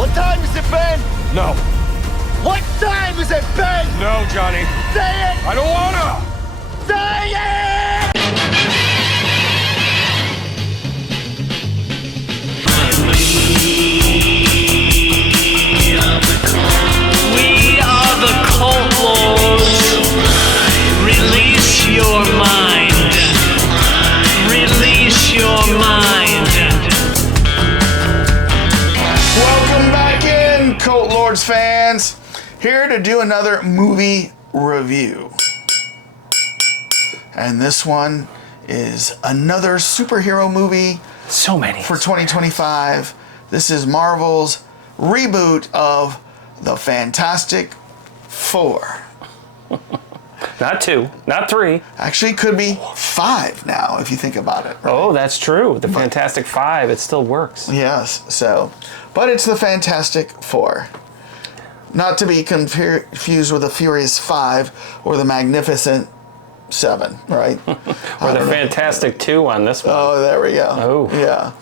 What time has it been? No. What time has it been? No, Johnny. Say it! I don't wanna! Say it! We are the Cult Lords. Release your mind. Release your mind. Welcome back in, Cult Lords fans. Here to do another movie review. And this one is another superhero movie. So many. For 2025. This is Marvel's reboot of the Fantastic Four. Not 2, not 3. Actually, could be 5 now, if you think about it. Right? Oh, that's true. The Fantastic 5, it still works. Yes, so. But it's the Fantastic Four. Not to be confused with the Furious 5 or the Magnificent 7, right? Or the Fantastic 2 on this one. Oh, there we go. Oh. Yeah.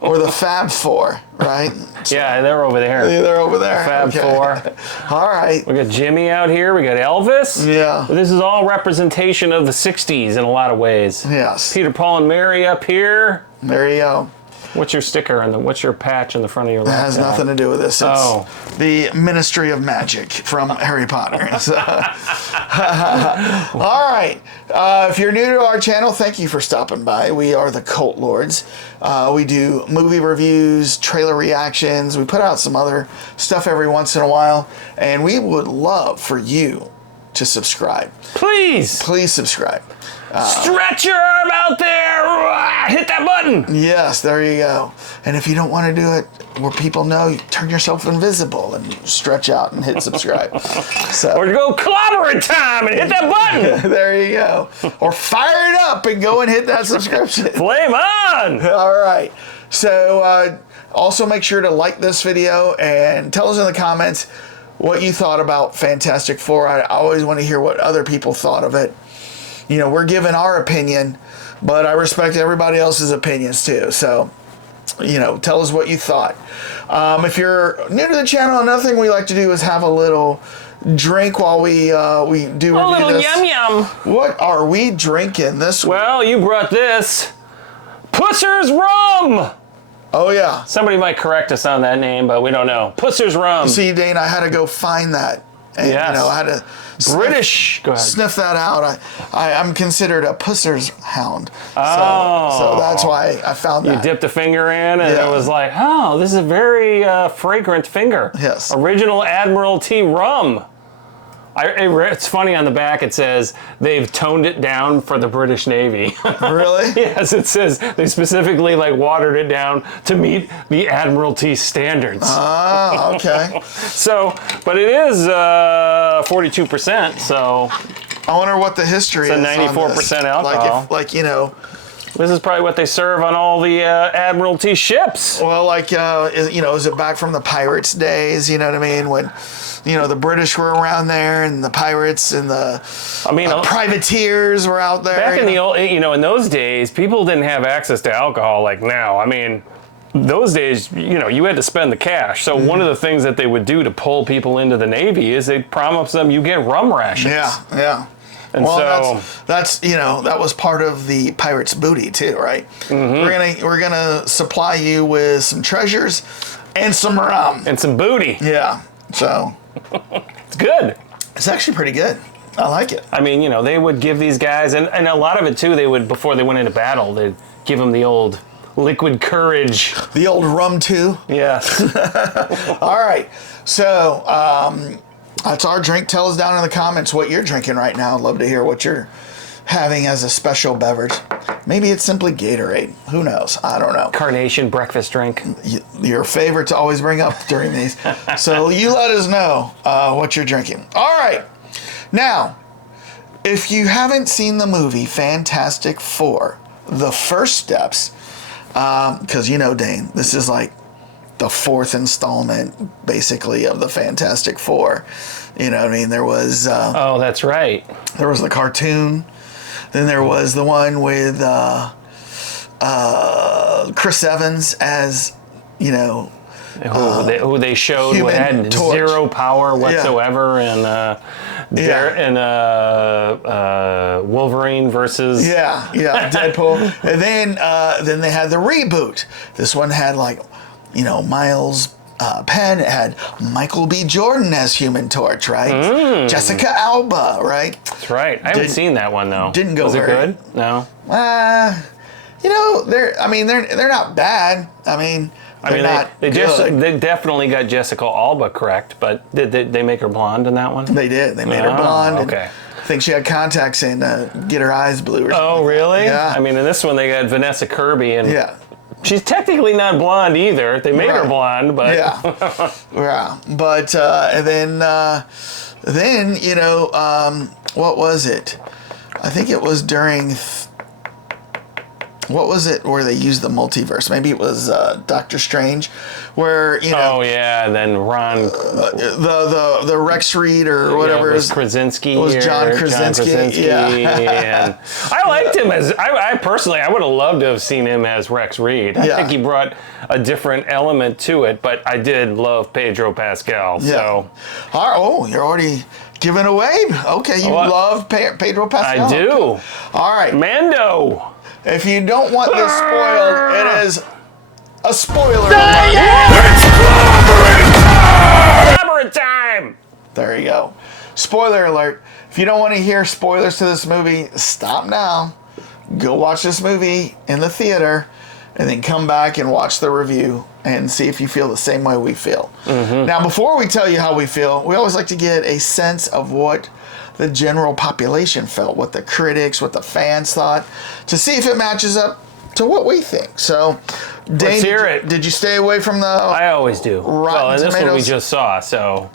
Or the Fab Four, right? Yeah, they're over there. Yeah, they're over there. Fab Four. All right. We got Jimmy out here. We got Elvis. Yeah. This is all representation of the 60s in a lot of ways. Yes. Peter, Paul, and Mary up here. There you go. What's your sticker and what's your patch in the front of your laptop? That has nothing to do with this. It's Oh. the Ministry of Magic from Harry Potter. So. All right. If you're new to our channel, thank you for stopping by. We are the Cult Lords. We do movie reviews, trailer reactions. We put out some other stuff every once in a while. And we would love for you to subscribe. Please. Please subscribe. Stretch your arm out there. Hit that button. Yes, there you go. And if you don't want to do it where people know, you turn yourself invisible and stretch out and hit subscribe. So, Or go clobber time and hit that button. there you go. Or fire it up and go and hit that subscription. Flame on. All right. So also make sure to like this video and tell us in the comments what you thought about Fantastic Four. I always want to hear what other people thought of it. You know, we're giving our opinion, but I respect everybody else's opinions too. So, you know, tell us what you thought. If you're new to the channel, another thing we like to do is have a little drink while we do review A little this. yum yum. What are we drinking this week? Well, you brought this. Pusser's Rum. Oh, yeah. Somebody might correct us on that name, but we don't know. Pusser's Rum. See, Dane, I had to go find that. And, Yes. you know, I had to British. Go ahead. sniff that out. I'm considered a pusser's hound. Oh. So that's why I found You that. dipped a finger in, and Yeah. it was like, oh, this is a very fragrant finger. Yes. Original Admiralty rum. It's funny on the back, it says they've toned it down for the British Navy. Really? Yes, it says they specifically watered it down to meet the Admiralty standards. Ah, okay. So, but it is 42%, so I wonder what the history It's is. a 94% alcohol. Like, you know, this is probably what they serve on all the Admiralty ships. well, you know, is it back from the pirates' days? You know what I mean? When, you know, the British were around there and the pirates and the privateers were out there. Back in the old, in those days, people didn't have access to alcohol like now. I mean, those days, you had to spend the cash. So one of the things that they would do to pull people into the Navy is they'd promise them you get rum rations. Yeah. And well, so that's that was part of the pirates' booty too, right? Mm-hmm. We're gonna supply you with some treasures and some rum and some booty. Yeah, so it's good. It's actually pretty good. I like it. I mean, they would give these guys, and a lot of it too. They would, before they went into battle, they'd give them the old liquid courage, the old rum too. Yes. All right, so that's our drink. Tell us down in the comments what you're drinking right now. I'd love to hear what you're having as a special beverage. Maybe it's simply Gatorade. Who knows? I don't know. Carnation breakfast drink. Your favorite to always bring up during these. So you let us know what you're drinking. All right. Now, if you haven't seen the movie Fantastic Four, The First Steps, because Dane, this is like the fourth installment, basically, of the Fantastic Four. You know what I mean? There was... oh, that's right. There was the cartoon. Then there was the one with Chris Evans as, who they showed Human had Torch. zero power whatsoever, and Wolverine versus Deadpool. And then they had the reboot. This one had Miles Penn. It had Michael B. Jordan as Human Torch, right? Jessica Alba, right? That's right. I haven't seen that one though. Didn't go Was very it good? No. They're not bad. They definitely got Jessica Alba correct, but did they make her blonde in that one? They did. They made her blonde. Okay. I think she had contacts in to get her eyes blue or something. Oh, really? Yeah. In this one they got Vanessa Kirby, and she's technically not blonde either. They made her blonde, but But and then what was it? I think it was during. What was it where they used the multiverse? Maybe it was Doctor Strange, where Oh yeah, and then Ron. The Rex Reed or whatever. It was Krasinski. It was John Krasinski. And I liked him as. I personally, I would have loved to have seen him as Rex Reed. I think he brought a different element to it, but I did love Pedro Pascal. So. You're already giving away. Okay, you love Pedro Pascal. I do. Okay. All right, Mando. If you don't want this spoiled, it is a spoiler. Clobber time! There you go. Spoiler alert. If you don't want to hear spoilers to this movie, stop now. Go watch this movie in the theater, and then come back and watch the review and see if you feel the same way we feel. Now, before we tell you how we feel, we always like to get a sense of what the general population felt, what the critics, what the fans thought, to see if it matches up to what we think. So, Dane, Let's hear it. Did you stay away from the I always do. Rotten and this one we Tomatoes? just saw, so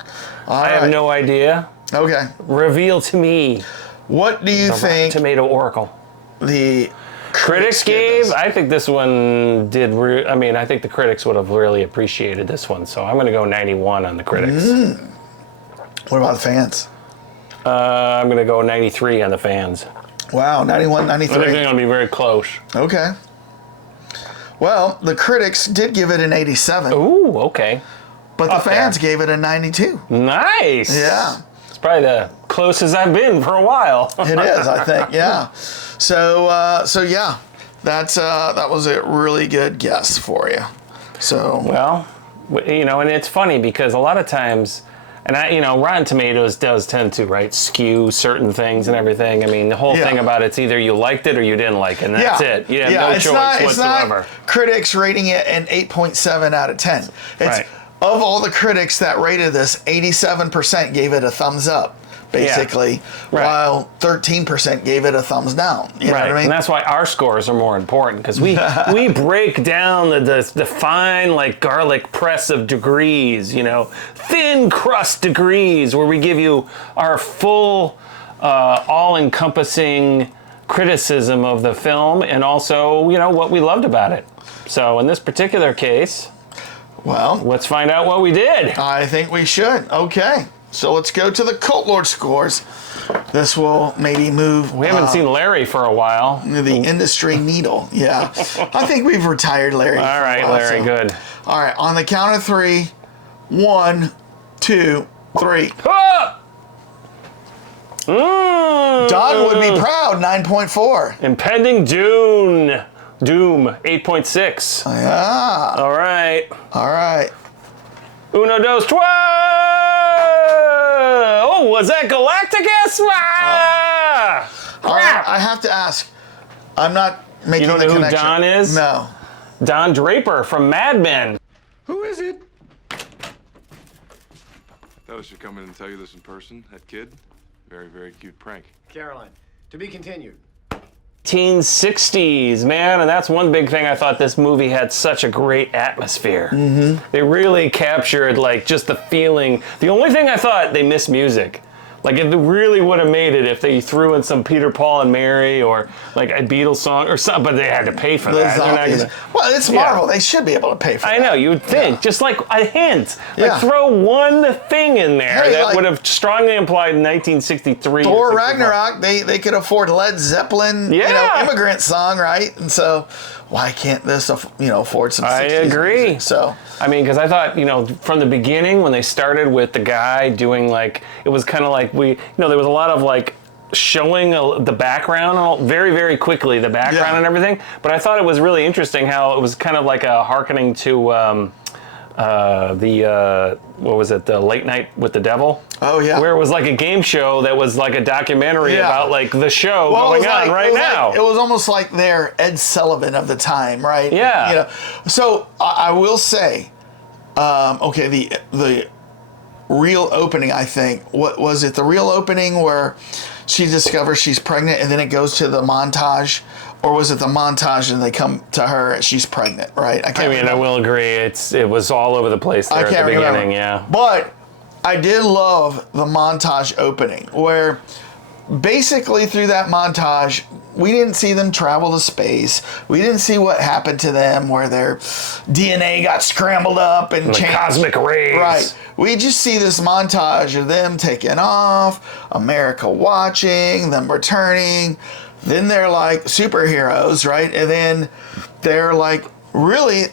All I have right. no idea. Okay. Reveal to me What do you the think Tomato Oracle. the Critics gave gave? this? I think this one did. I think the critics would have really appreciated this one, so I'm going to go 91 on the critics. What about the fans? I'm going to go 93 on the fans. Wow, 91, I think 93. they're going to be very close. Okay. Well, the critics did give it an 87, Ooh, okay. but the up fans there. gave it a 92. Nice. Yeah. It's probably the closest I've been for a while. It is, I think, yeah. So yeah, that was a really good guess for you. So Well, and it's funny because a lot of times, and Rotten Tomatoes does tend to, skew certain things and everything. The whole thing about it's either you liked it or you didn't like it, and that's it. You have no choice whatsoever. It's not critics rating it an 8.7 out of 10. It's of all the critics that rated this, 87% gave it a thumbs up, basically, while 13% gave it a thumbs down. You know what I mean? And that's why our scores are more important, because we break down the fine, garlic press of degrees, thin crust degrees, where we give you our full, all-encompassing criticism of the film, and also, what we loved about it. So in this particular case, well, let's find out what we did. I think we should. Okay. So let's go to the Cult Lord scores. This will maybe move. We haven't seen Larry for a while. The industry needle. Yeah. I think we've retired Larry. All right, Larry, good. All right. On the count of 3, 1, 2, 3. Ah! Don would be proud. 9.4. Impending Doom, 8.6. Yeah. All right. All right. Uno, dos, trois! Oh, was that Galactus? All right. I have to ask. I'm not making You don't the know who connection. Don is? No. Don Draper from Mad Men. Who is it? Thought I should come in and tell you this in person. That kid, very, very cute prank. Caroline, to be continued. 1960s, man, and that's one big thing. I thought this movie had such a great atmosphere. They really captured just the feeling. The only thing I thought, they missed music. It really would have made it if they threw in some Peter, Paul, and Mary, or a Beatles song or something, but they had to pay for that. They're not gonna- Well, it's Marvel. They should be able to pay for that. I know, you would think. Just a hint. Yeah. Throw one thing in there Hey, that would have strongly implied 1963. Thor or 64. Ragnarok, they could afford Led Zeppelin, Yeah. immigrant song, right? And so, why can't this, afford some 60s I agree. music? So, I mean, because I thought, from the beginning when they started with the guy doing it was kind of like there was a lot of showing the background very, very quickly, the background and everything. But I thought it was really interesting how it was kind of like a hearkening to what was it, the Late Night with the Devil? Oh, yeah. Where it was like a game show that was like a documentary about the show going on right now. It was almost like their Ed Sullivan of the time, right? Yeah. So I will say, the real opening, I think, what was it? The real opening where she discovers she's pregnant and then it goes to the montage, or was it the montage and they come to her and she's pregnant, right? I will agree. It was all over the place there at the beginning, yeah. But I did love the montage opening where basically through that montage, we didn't see them travel to space. We didn't see what happened to them where their DNA got scrambled up and changed. Cosmic rays. Right. We just see this montage of them taking off, America watching, them returning. Then they're like superheroes, right? And then they're like really,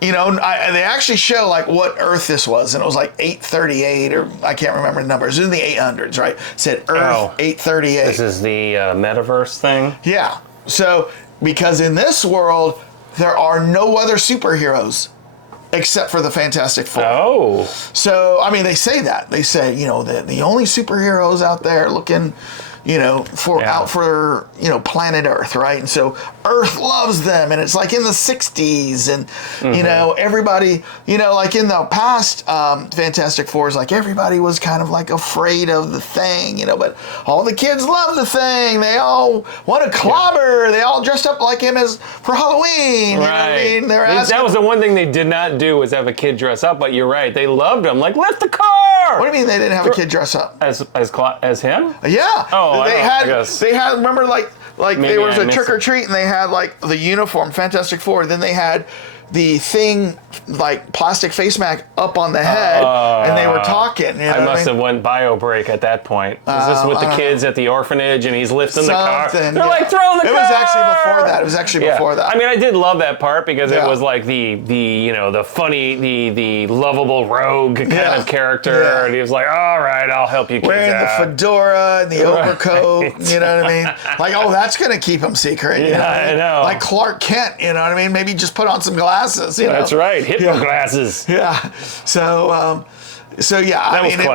they actually show what Earth this was, and it was 838, or I can't remember the numbers. It was in the 800s, right? It said Earth 838. This is the metaverse thing? Yeah. So, because in this world, there are no other superheroes except for the Fantastic Four. Oh. So, I mean, they say that. They say, the only superheroes out there looking, out for, planet Earth, right? And so Earth loves them, and it's in the 60s, and, everybody, in the past Fantastic Fours, everybody was kind of afraid of the Thing, but all the kids love the Thing. They all want to clobber. They all dressed up like him for Halloween. Right. You know what I mean? That was the one thing they did not do, was have a kid dress up, but you're right. They loved him. Lift the car! What do you mean they didn't have a kid dress up? As him? Yeah. Oh, they had remember there was a trick or it. treat and they had the uniform Fantastic Four. Then they had the Thing plastic face mask up on the head, and they were talking. I must have went bio break at that point. Was this with the kids at the orphanage and he's lifting the car? They're throw the car! It was actually before that. It was actually before that. I mean, I did love that part because it was the funny, the lovable rogue kind of character, and he was like, all right, I'll help you kids wearing out. the fedora and the overcoat, you know what I mean? That's going to keep him secret. I know. Like Clark Kent, you know what I mean? Maybe just put on some glasses. That's right, hypno glasses. Yeah. So yeah, it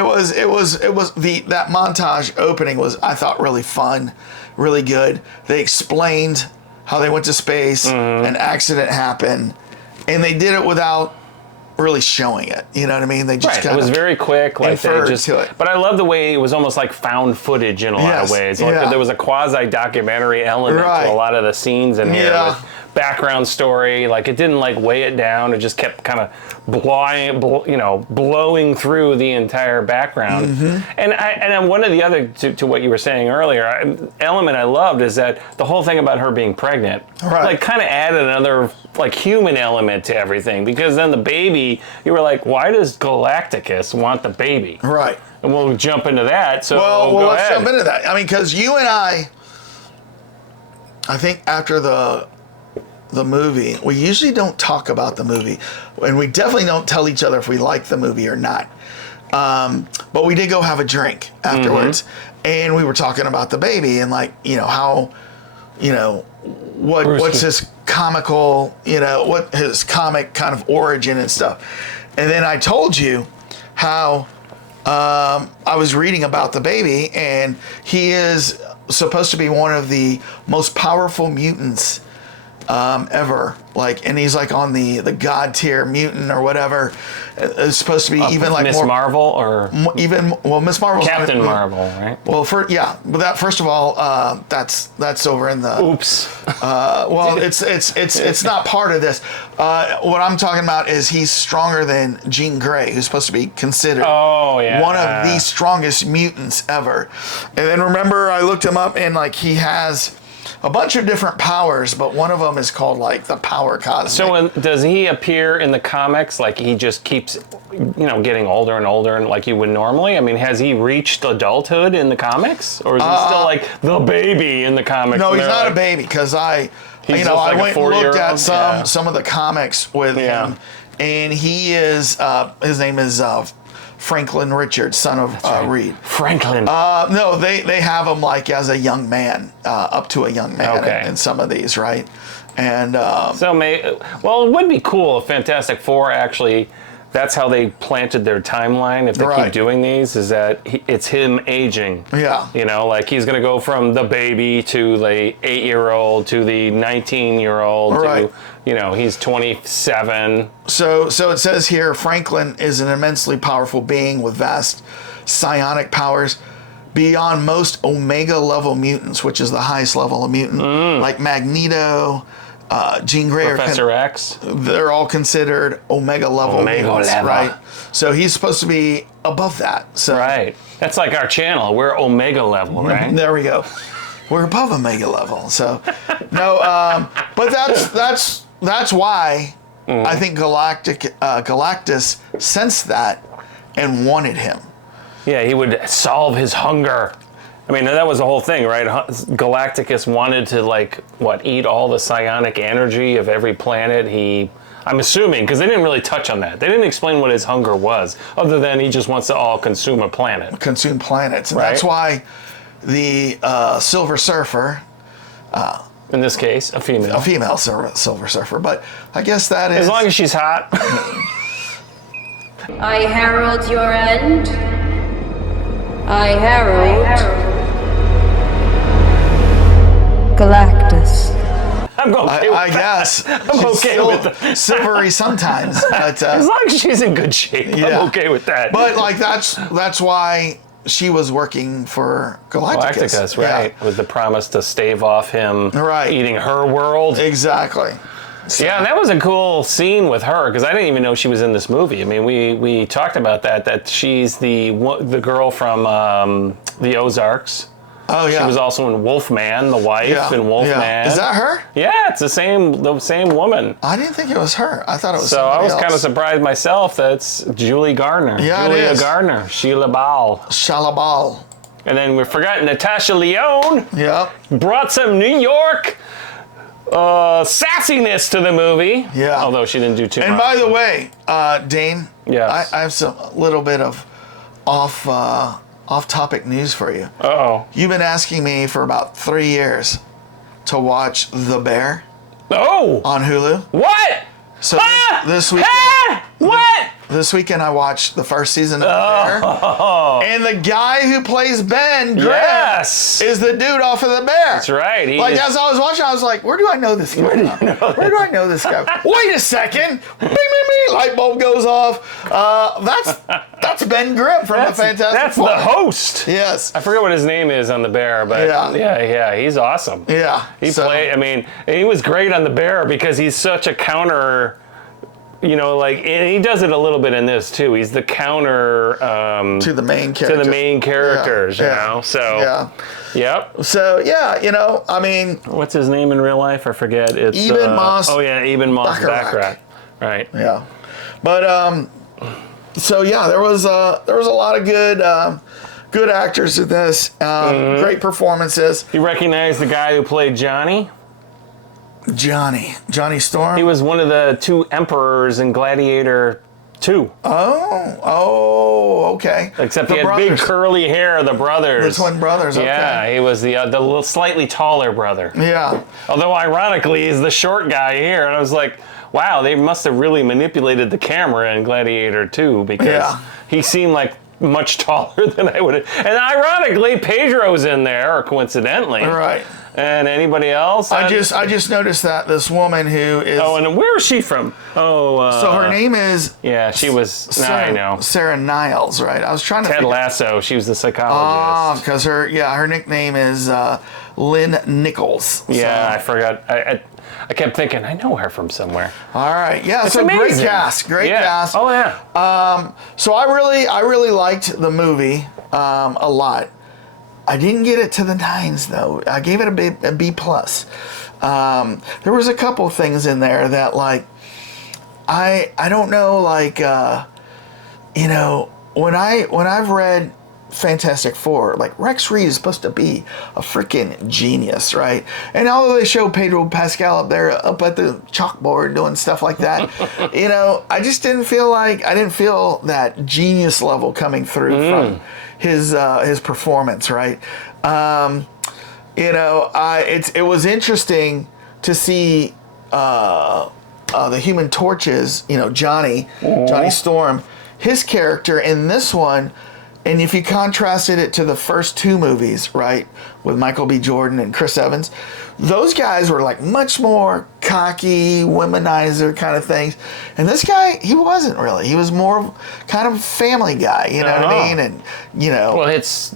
was that montage opening was, I thought, really fun, really good. They explained how they went to space, an accident happened, and they did it without really showing it. You know what I mean? They just it was very quick, to it. But I love the way it was almost like found footage in a lot of ways. There was a quasi documentary element to a lot of the scenes in here. With background story, it didn't weigh it down. It just kept kind of blowing through the entire background. And one of the other, to what you were saying earlier, element I loved is that the whole thing about her being pregnant, kind of added another human element to everything, because then the baby, you were like, why does Galactus want the baby? Right. And we'll jump into that. So well, let's jump into that. I mean, because you and I think after the movie, we usually don't talk about the movie, and we definitely don't tell each other if we like the movie or not. But we did go have a drink afterwards, and we were talking about the baby and how, what's his comical, what his comic kind of origin and stuff. And then I told you how I was reading about the baby, and he is supposed to be one of the most powerful mutants ever, and he's on the god tier mutant or whatever. It's supposed to be even Miss more Marvel or Miss Marvel, Captain Marvel, right? Well, but that first of all, that's over in the oops. Well, it's not part of this. What I'm talking about is he's stronger than Jean Grey, who's supposed to be considered one of the strongest mutants ever. And then remember, I looked him up, and he has a bunch of different powers, but one of them is called the power cosmic. So does he appear in the comics he just keeps, getting older and older, and like you would normally? I mean, has he reached adulthood in the comics, or is he still the baby in the comics? No, he's not a baby, because I He's you know, just like I a went and looked at 4-year-old? some of the comics with Yeah. him, and he is his name is Franklin Richards, son of Reed. Franklin. No, they have him like as a young man, up to a young man Okay. in some of these, right? And Well, it would be cool if Fantastic Four actually, that's how they planted their timeline. If they Right. keep doing these, is that it's him aging. Yeah. You know, like he's going to go from the baby to the 8-year-old to the 19-year-old Right. to, you know, he's 27. So it says here, Franklin is an immensely powerful being with vast psionic powers beyond most Omega level mutants, which is the highest level of mutant, like Magneto, Jean Grey, Professor X. they're all considered Omega level Omega mutants, level. right? So he's supposed to be above that. So Right. That's like our channel. We're Omega level, right? there we go. We're above Omega level. So no, but that's why I think Galactus sensed that and wanted him. Yeah, he would solve his hunger. I mean, that was the whole thing, right? Galacticus wanted to, like, eat all the psionic energy of every planet. I'm assuming, because they didn't really touch on that. They didn't explain what his hunger was, other than he just wants to all consume a planet. Consume planets. And Right. that's why the Silver Surfer, In this case, a female. a female Silver Surfer, but I guess that is... As long as she's hot. I herald your end. I herald Galactus. I'm okay with I that. guess. I'm She's okay still with that. silvery sometimes, but As long as she's in good shape, yeah. I'm okay with that. But like that's why she was working for Galactus. Galacticus, right? With the promise to stave off him Right. eating her world. Yeah, exactly. Yeah, and that was a cool scene with her, because I didn't even know she was in this movie. I mean, we talked about that she's the girl from the Ozarks. Oh yeah. She was also in Wolfman, the wife in Wolfman. Yeah. Is that her? Yeah, it's the same woman. I didn't think it was her. I thought it was So somebody I was else. kind of surprised myself. That's Julie Garner. Yeah, it Julia is. Garner. Sheila Ball. Shalabal. And then we forgot Natasha Lyonne. Yep. Brought some New York sassiness to the movie. Yeah. Although she didn't do too And much. by the way, Dane, Yes. I have some little bit of off-topic news for you. Uh-oh. You've been asking me for about 3 years to watch The Bear Oh! on Hulu. What? So Ah! this weekend, Ah! What? this weekend I watched the first season of The Bear, and the guy who plays Ben Grimm Yes. is the dude off of The Bear. That's right. He Like is- as I was watching, I was like, "Where do I know this guy? Where do I know this guy? Wait a second! Bing, bing, bing! Light bulb goes off. That's Ben Grimm from the Fantastic That's Four. the host. Yes. I forget what his name is on The Bear, but Yeah. he's awesome. Yeah. He played, I mean, and he was great on The Bear because he's such a counter, you know, like, and he does it a little bit in this too. He's the counter to the main character. to the main characters, Yeah. you Yeah. know? So, Yeah. yep. So yeah, you know, I mean, What's his name in real life? I forget. It's Eben Moss- Oh yeah, Eben Bachrach. Moss-Bachrach. Right. yeah. But so yeah, there was a lot of good actors in this. Great performances. You recognize the guy who played Johnny? Johnny Storm. He was one of the two emperors in Gladiator 2. Oh, okay. Except The he had brothers. big curly hair, the brothers. The twin brothers, okay. Yeah, he was the little slightly taller brother. Yeah. Although ironically, he's the short guy here. And I was like, wow, they must have really manipulated the camera in Gladiator 2 because Yeah. he seemed like much taller than I would have. And ironically, Pedro's in there, or coincidentally. Right. And anybody else? I just noticed that this woman who is Oh, and where is she from? Oh, so her name is yeah, she was. Now I know. Sarah Niles, right? I was trying to Ted figure- Lasso. She was the psychologist. because her nickname is Lynn Nichols. Yeah, So- I forgot. I kept thinking I know her from somewhere. all right. Yeah. It's so amazing. great Yeah. cast. Oh yeah. So I really liked the movie a lot. I didn't get it to the 9s though. I gave it a B plus. There was a couple things in there that like I don't know, like you know, when I've read Fantastic Four, like Rex Reed is supposed to be a freaking genius, right? And although they show Pedro Pascal up there up at the chalkboard doing stuff like that, you know, I just didn't feel that genius level coming through from his performance, right? You know, it was interesting to see the Human Torch's, you know, Johnny Storm, his character in this one. And if you contrasted it to the first two movies, right, with Michael B. Jordan and Chris Evans, those guys were like much more cocky, womanizer kind of things. And this guy, he wasn't really. He was more kind of family guy, you know what I mean? And, you know. Well, it's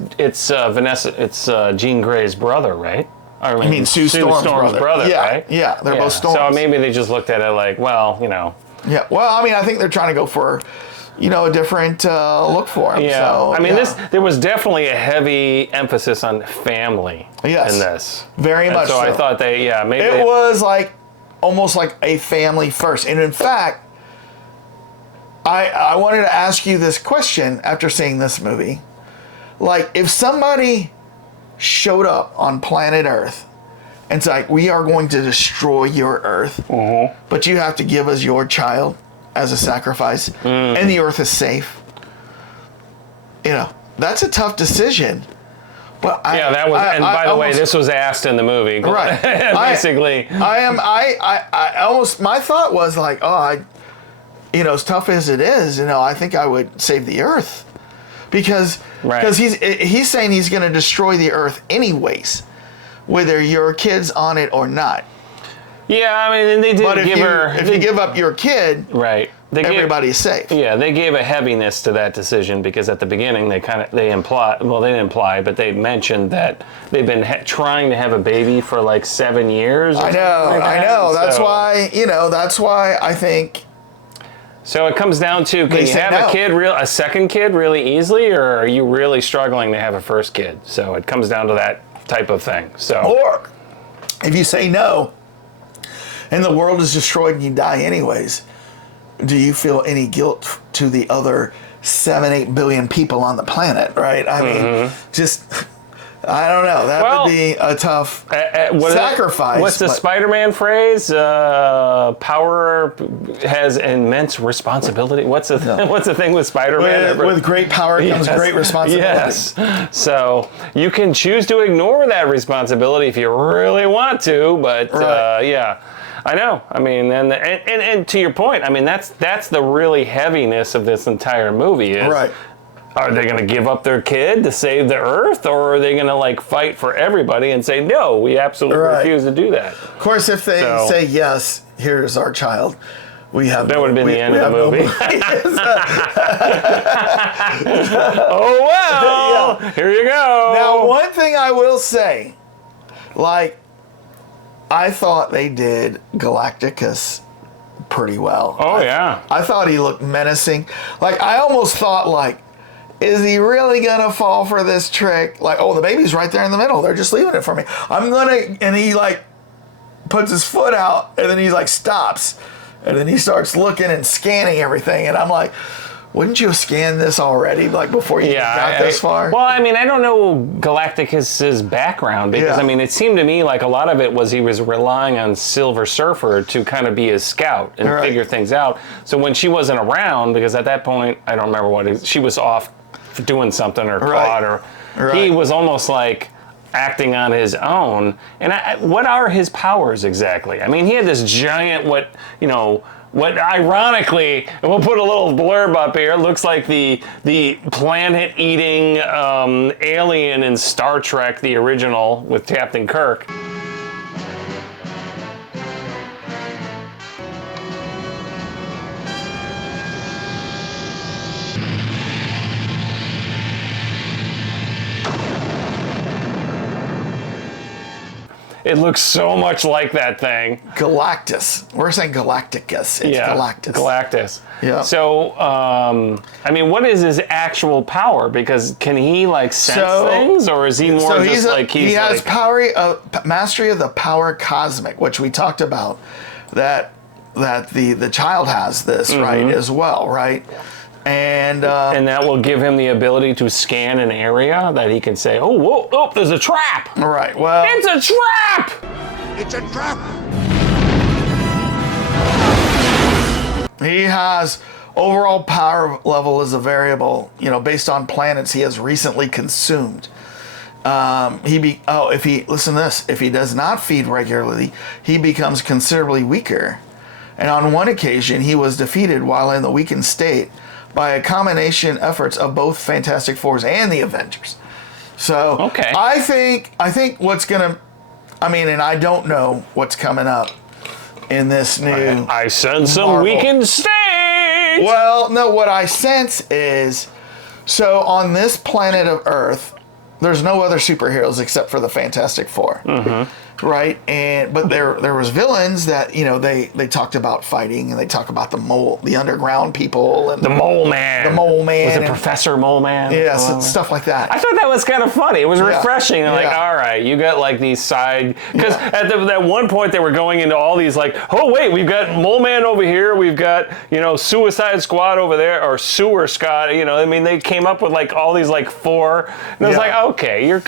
Jean Grey's brother, right? I mean, Sue Storm's brother, yeah, right? Yeah, they're both Storms. So maybe they just looked at it like, well, you know. Yeah, well, I mean, I think they're trying to go for, you know, a different look for him. Yeah, so, I mean, there was definitely a heavy emphasis on family in this. Very much so. I thought maybe it was like almost like a family first. And in fact, I wanted to ask you this question after seeing this movie. Like, if somebody showed up on planet Earth and it's like, we are going to destroy your Earth, but you have to give us your child as a sacrifice, and the Earth is safe. You know, that's a tough decision. But that was. And by the way, this was asked in the movie, right? Basically, I almost, my thought was like, you know, as tough as it is, you know, I think I would save the Earth because he's saying he's going to destroy the Earth anyways, whether your kid's on it or not. Yeah, I mean, they did if you give up your kid, right? Everybody's safe. Yeah, they gave a heaviness to that decision because at the beginning they didn't imply, but they mentioned that they've been trying to have a baby for like 7 years. I know. That's why I think. So it comes down to, can you have a second kid really easily, or are you really struggling to have a first kid? So it comes down to that type of thing. So, or if you say no, and the world is destroyed and you die anyways, do you feel any guilt to the other 7-8 billion people on the planet, right? I mean, just, I don't know. That would be a tough sacrifice. What's the Spider-Man phrase? Power has immense responsibility. What's the thing with Spider-Man? With great power comes great responsibility. Yes. So you can choose to ignore that responsibility if you really want to, but yeah. I know. I mean, and to your point, I mean, that's the really heaviness of this entire movie is, are they going to give up their kid to save the Earth, or are they going to like fight for everybody and say, no, we absolutely refuse to do do that? Of course, if they say, yes, here's our child, we have that would have been the end of the movie. Oh, well, here you go. Now, one thing I will say, like, I thought they did Galactus pretty well. Oh, yeah. I thought he looked menacing. Like, I almost thought, like, is he really going to fall for this trick? Like, oh, the baby's right there in the middle. They're just leaving it for me. And he, like, puts his foot out, and then he, like, stops. And then he starts looking and scanning everything. And I'm like, wouldn't you have scanned this already, like, before you got this far? Well, I mean, I don't know Galactus's background because, I mean, it seemed to me like a lot of it was he was relying on Silver Surfer to kind of be his scout and figure things out. So when she wasn't around, because at that point, I don't remember she was off doing something or caught, or he was almost like acting on his own. And what are his powers exactly? I mean, he had this giant, what ironically, and we'll put a little blurb up here, looks like the planet-eating alien in Star Trek, the original, with Captain Kirk. It looks so much like that thing. Galactus. We're saying Galacticus. It's Galactus. Galactus. Yeah. So, I mean, what is his actual power? Because can he like sense things, or is he more just like he has mastery of the power cosmic, which we talked about. That the child has this right as well, right? And that will give him the ability to scan an area that he can say, oh, whoa, oh, there's a trap. Right, well... It's a trap! It's a trap! He has overall power level is a variable, based on planets he has recently consumed. If he does not feed regularly, he becomes considerably weaker. And on one occasion, he was defeated while in the weakened state by a combination efforts of both Fantastic Fours and the Avengers. So okay. I think what's gonna, and I don't know what's coming up in this new. I sense some Marvel. weakened state. Well, no, what I sense is, so on this planet of Earth, there's no other superheroes except for the Fantastic Four. Mm-hmm. Right, but there was villains that they talked about fighting, and they talk about the underground people, and the Mole Man. Was it Professor Mole Man? Yeah, stuff like that. I thought that was kind of funny. It was refreshing. Yeah. Like, all right, you got like these side, because at that one point they were going into all these like, oh wait, we've got Mole Man over here, we've got Suicide Squad over there, or Sewer Squad. They came up with like all these like four, and I was like, okay, you're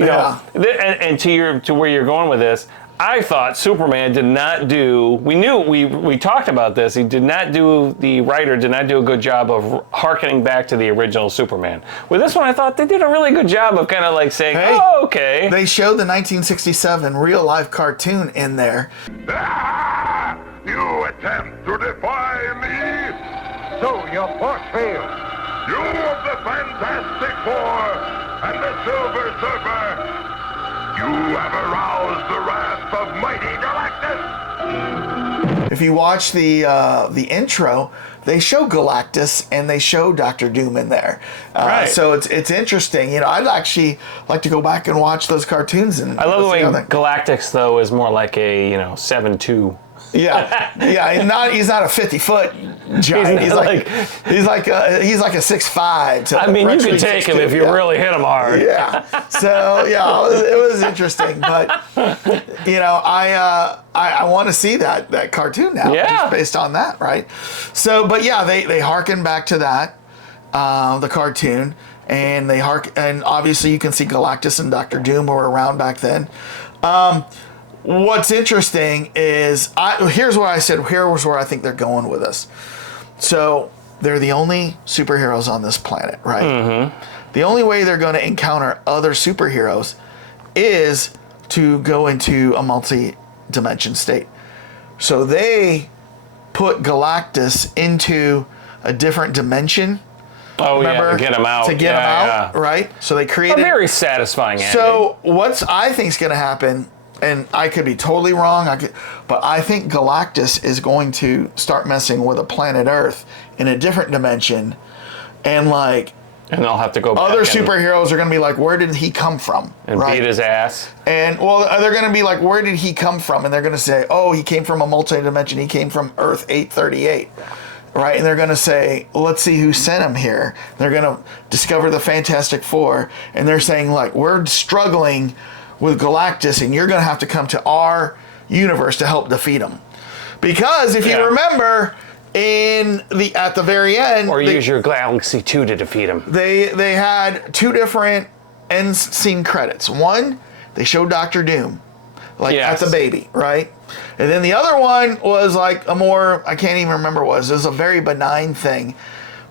and to where you're going with this, I thought Superman did not do. We talked about this. The writer did not do a good job of hearkening back to the original Superman. With this one, I thought they did a really good job of kind of like saying, oh, okay. They showed the 1967 real life cartoon in there. Ah! You attempt to defy me? So your force failed. You of the Fantastic Four and the Silver Surfer, you have aroused the wrath of mighty Galactus! If you watch the intro, they show Galactus and they show Dr. Doom in there. Right. So it's interesting. I'd actually like to go back and watch those cartoons. And I love the way Galactus, though, is more like a 7'2". Yeah. He's not a 50-foot giant. He's like a 6'5". You can take him if you really hit him hard. Yeah. So it was interesting, but I want to see that cartoon now, just based on that, right? So, but they harken back to that, the cartoon, and and obviously you can see Galactus and Dr. Doom were around back then. What's interesting is, here's what I said, here was where I think they're going with this. So, they're the only superheroes on this planet, right? Mm-hmm. The only way they're going to encounter other superheroes is to go into a multi-dimension state. So, they put Galactus into a different dimension. Oh, remember? To get him out. Right? So, they created... A very satisfying ending. So, what I think is going to happen... And I could be totally wrong, but I think Galactus is going to start messing with a planet Earth in a different dimension, and they'll have to go back. Other superheroes are going to be like, where did he come from? And beat his ass. And, they're going to be like, where did he come from? And they're going to say, oh, he came from a multi-dimension. He came from Earth 838. Right? And they're going to say, let's see who sent him here. They're going to discover the Fantastic Four. And they're saying, we're struggling with Galactus, and you're going to have to come to our universe to help defeat him. Because if you remember, at the very end, or use your Galaxy 2 to defeat him. They had two different end scene credits. One, they showed Dr. Doom, at the baby, right? And then the other one was a more, I can't even remember what it was. It was a very benign thing.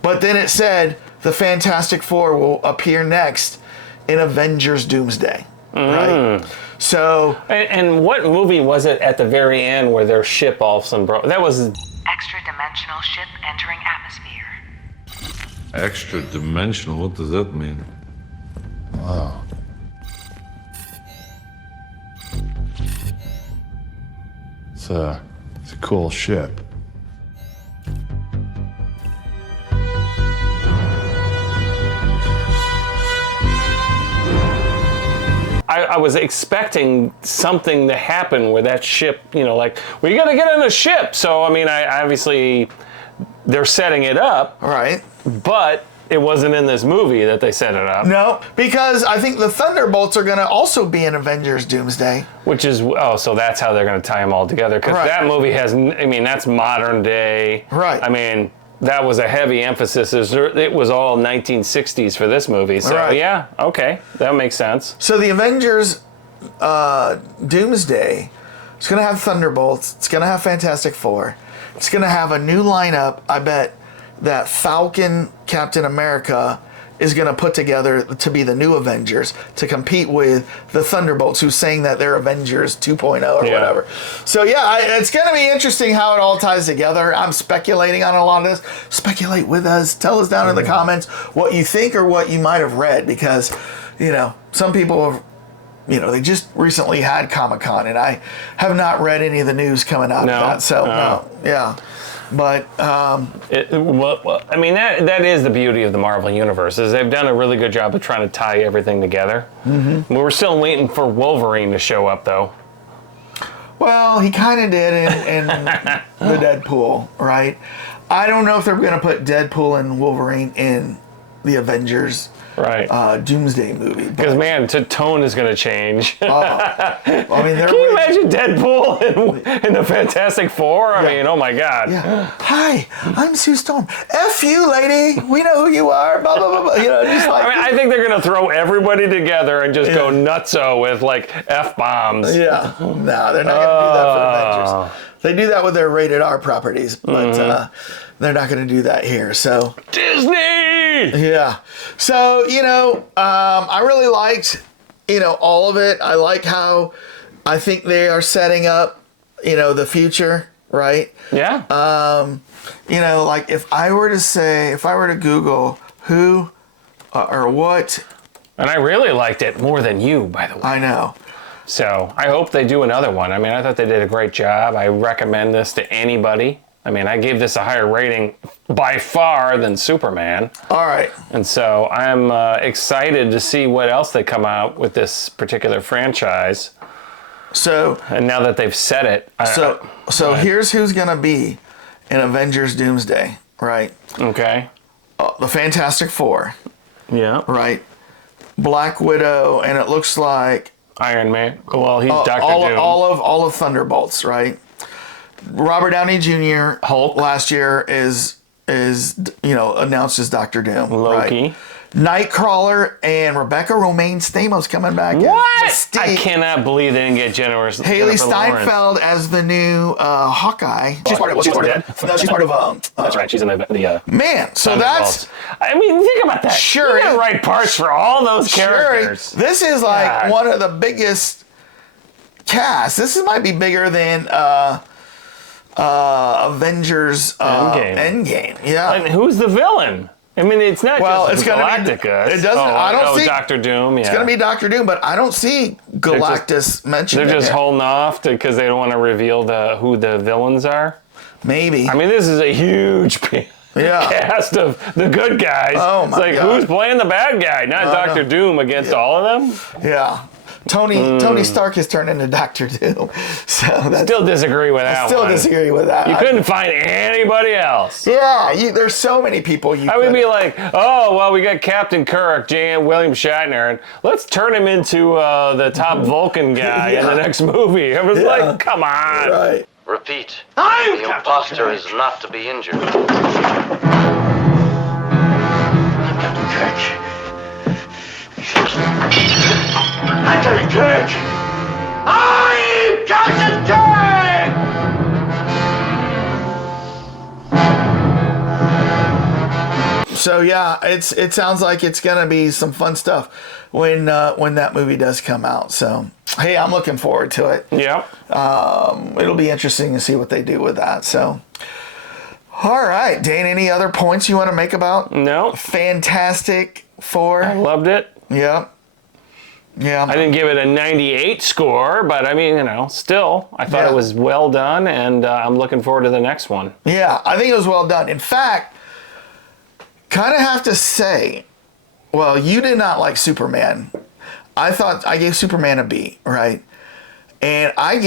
But then it said the Fantastic Four will appear next in Avengers Doomsday. Right. So. And what movie was it at the very end where their ship all of a sudden broke? That was. Extra dimensional ship entering atmosphere. Extra dimensional? What does that mean? Wow. It's a cool ship. I was expecting something to happen where that ship, we got to get on a ship. So, I obviously, they're setting it up. Right. But it wasn't in this movie that they set it up. No, because I think the Thunderbolts are going to also be in Avengers Doomsday. Which is, so that's how they're going to tie them all together. Because that movie has, that's modern day. Right. that was a heavy emphasis. It was all 1960s for this movie. So, Right. yeah, okay. That makes sense. So the Avengers Doomsday, it's going to have Thunderbolts. It's going to have Fantastic Four. It's going to have a new lineup. I bet that Falcon, Captain America is going to put together to be the new Avengers to compete with the Thunderbolts, who's saying that they're Avengers 2.0 or whatever. So yeah, it's going to be interesting how it all ties together. I'm speculating on a lot of this. Speculate with us. Tell us down in the comments what you think or what you might have read, because, you know, some people have, you know, they just recently had Comic-Con, and I have not read any of the news coming out of that. So, yeah. But well, I mean, that is the beauty of the Marvel Universe, is they've done a really good job of trying to tie everything together. Mm-hmm. We're still waiting for Wolverine to show up, though. Well, he kind of did in the Deadpool, right? I don't know if they're going to put Deadpool and Wolverine in the Avengers Doomsday movie. Because, man, tone is going to change. I mean, can you imagine Deadpool in the Fantastic Four? I mean, oh my God. Yeah. Hi, I'm Sue Storm. F you, lady. We know who you are. Blah, blah, blah, blah. You know, just like. I mean, I think they're going to throw everybody together and just go nutso with, like, F-bombs. Yeah. No, they're not going to do that for Avengers. They do that with their rated R properties, but they're not going to do that here. So Disney! Yeah. So, you know, I really liked, you know, all of it. I like how I think they are setting up, you know, the future, right? Yeah. You know, like if I were to Google who or what. And I really liked it more than you, by the way. I know. So I hope they do another one. I mean, I thought they did a great job. I recommend this to anybody. I mean, I gave this a higher rating by far than Superman. All right. And so I'm excited to see what else they come out with this particular franchise. So, and now that they've said it. So here's who's going to be in Avengers Doomsday, right? Okay. The Fantastic Four. Yeah. Right. Black Widow, and it looks like Iron Man. Well, he's Dr. Doom. All of Thunderbolts, right? Robert Downey Jr. Hulk last year is you know, announced as Dr. Doom. Loki. Right? Nightcrawler and Rebecca Romaine Stamos coming back. What? I cannot believe they didn't get Jennifer Haley Steinfeld as the new Hawkeye. She's part of No, she's part of that's right. She's in the man. So that's. I mean, think about that. Sure. You gotta write parts for all those characters. Sure. This is like one of the biggest casts. This might be bigger than Avengers Endgame. Yeah. And who's the villain? I mean, it's not just Galactus. It doesn't. I don't see Dr. Doom. Yeah. It's going to be Dr. Doom, but I don't see Galactus mentioned. They're just holding off because they don't want to reveal who the villains are. Maybe. I mean, this is a huge cast of the good guys. Oh my God. It's like, who's playing the bad guy? Not Dr. Doom against all of them? Yeah. Tony Stark has turned into Dr. Doom. So still disagree with that. I still disagree with that. You couldn't find anybody else. Yeah, there's so many people I would be like, oh, well, we got Captain Kirk, William Shatner, and let's turn him into the top Vulcan guy in the next movie. I was like, come on. Right. Repeat. The imposter is not to be injured. I'm Captain Kirk! I'm Captain Kirk! So yeah, it sounds like it's gonna be some fun stuff when that movie does come out. So hey, I'm looking forward to it. Yeah. It'll be interesting to see what they do with that. So. All right, Dane, any other points you want to make about Fantastic Four? I loved it. Yeah. Yeah. I didn't give it a 98 score, but I mean, you know, still, I thought it was well done, and I'm looking forward to the next one. Yeah, I think it was well done. In fact, kind of have to say, well, you did not like Superman. I thought I gave Superman a B, right? And I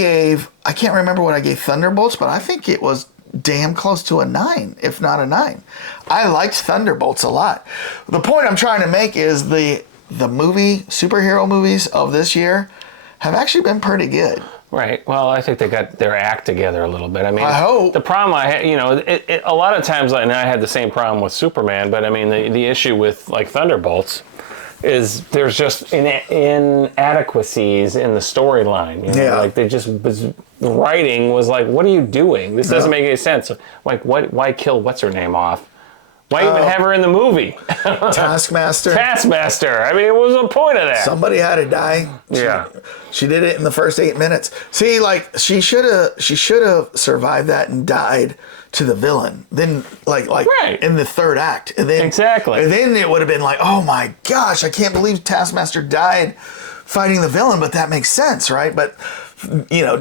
can't remember what I gave Thunderbolts, but I think it was damn close to a 9, if not a 9. I liked Thunderbolts a lot. The point I'm trying to make is the superhero movies of this year have actually been pretty good. Right. Well, I think they got their act together a little bit. I mean, I hope. The problem I had, a lot of times, and I had the same problem with Superman, but I mean, the issue with like Thunderbolts is there's just inadequacies in the storyline. Yeah. Like the writing was like, what are you doing? This doesn't make any sense. Like, why kill what's her name off? Why even have her in the movie? Taskmaster. Taskmaster. I mean, what was the point of that? Somebody had to die. She did it in the first 8 minutes. See, like she should have survived that and died to the villain. Then like in the third act. And then exactly. And then it would have been like, oh my gosh, I can't believe Taskmaster died fighting the villain, but that makes sense, right? But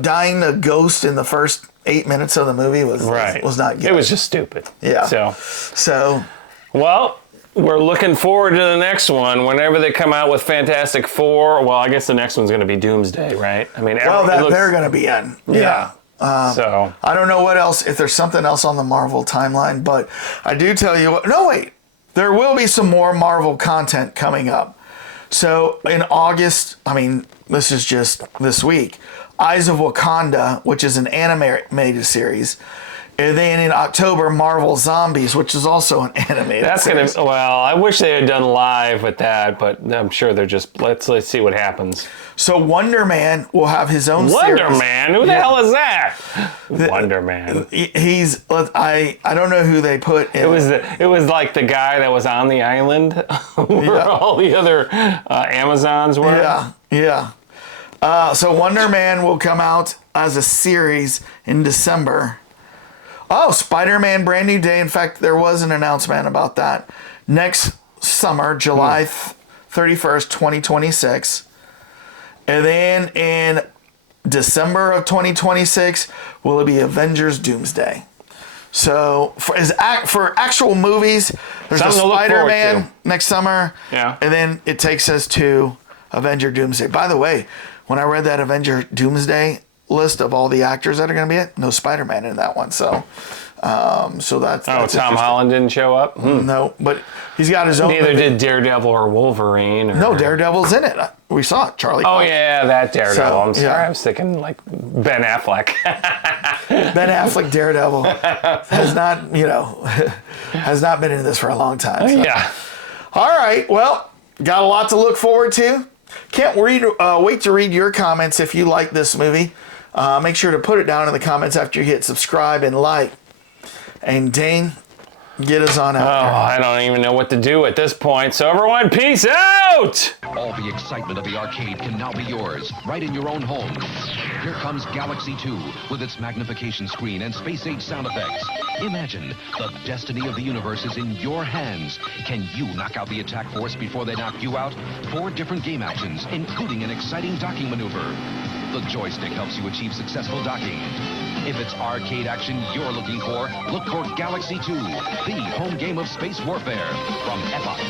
dying a ghost in the first 8 minutes of the movie was not good. It was just stupid. Yeah. So well, we're looking forward to the next one. Whenever they come out with Fantastic Four, well, I guess the next one's going to be Doomsday, right? I mean, they're going to be in. Yeah. So I don't know what else, if there's something else on the Marvel timeline, but I do tell you what. No, wait. There will be some more Marvel content coming up. So in August, I mean, this is just this week, Eyes of Wakanda, which is an animated series. And then in October, Marvel Zombies, which is also an animated series. Well, I wish they had done live with that, but I'm sure they're just, let's see what happens. So Wonder Man will have his own series. Wonder Man? Who the hell is that? Wonder Man. He's, I don't know who they put in. It was like the guy that was on the island where all the other Amazons were. Yeah. So Wonder Man will come out as a series in December. Oh, Spider-Man Brand New Day. In fact, there was an announcement about that. Next summer, July 31st, 2026. And then in December of 2026, will it be Avengers Doomsday? So for actual movies, there's a Spider-Man next summer. Yeah. And then it takes us to Avenger Doomsday. By the way, when I read that Avenger Doomsday list of all the actors that are going to be it, no Spider-Man in that one. So that's Tom Holland didn't show up? No, but he's got his own. Neither did Daredevil or Wolverine. No, Daredevil's in it. We saw it, Charlie. Oh, yeah, that Daredevil. So, I'm sorry. I was thinking like Ben Affleck. Ben Affleck Daredevil has not been in this for a long time. So. Yeah. All right. Well, got a lot to look forward to. Can't wait to read your comments if you like this movie. Make sure to put it down in the comments after you hit subscribe and like. And Dane, get us on out. Oh, I don't even know what to do at this point. So everyone, peace out! All the excitement of the arcade can now be yours, right in your own home. Here comes Galaxy 2 with its magnification screen and space-age sound effects. Imagine the destiny of the universe is in your hands. Can you knock out the attack force before they knock you out? 4 different game actions, including an exciting docking maneuver. The joystick helps you achieve successful docking. If it's arcade action you're looking for, look for Galaxy 2, the home game of space warfare from Epoch.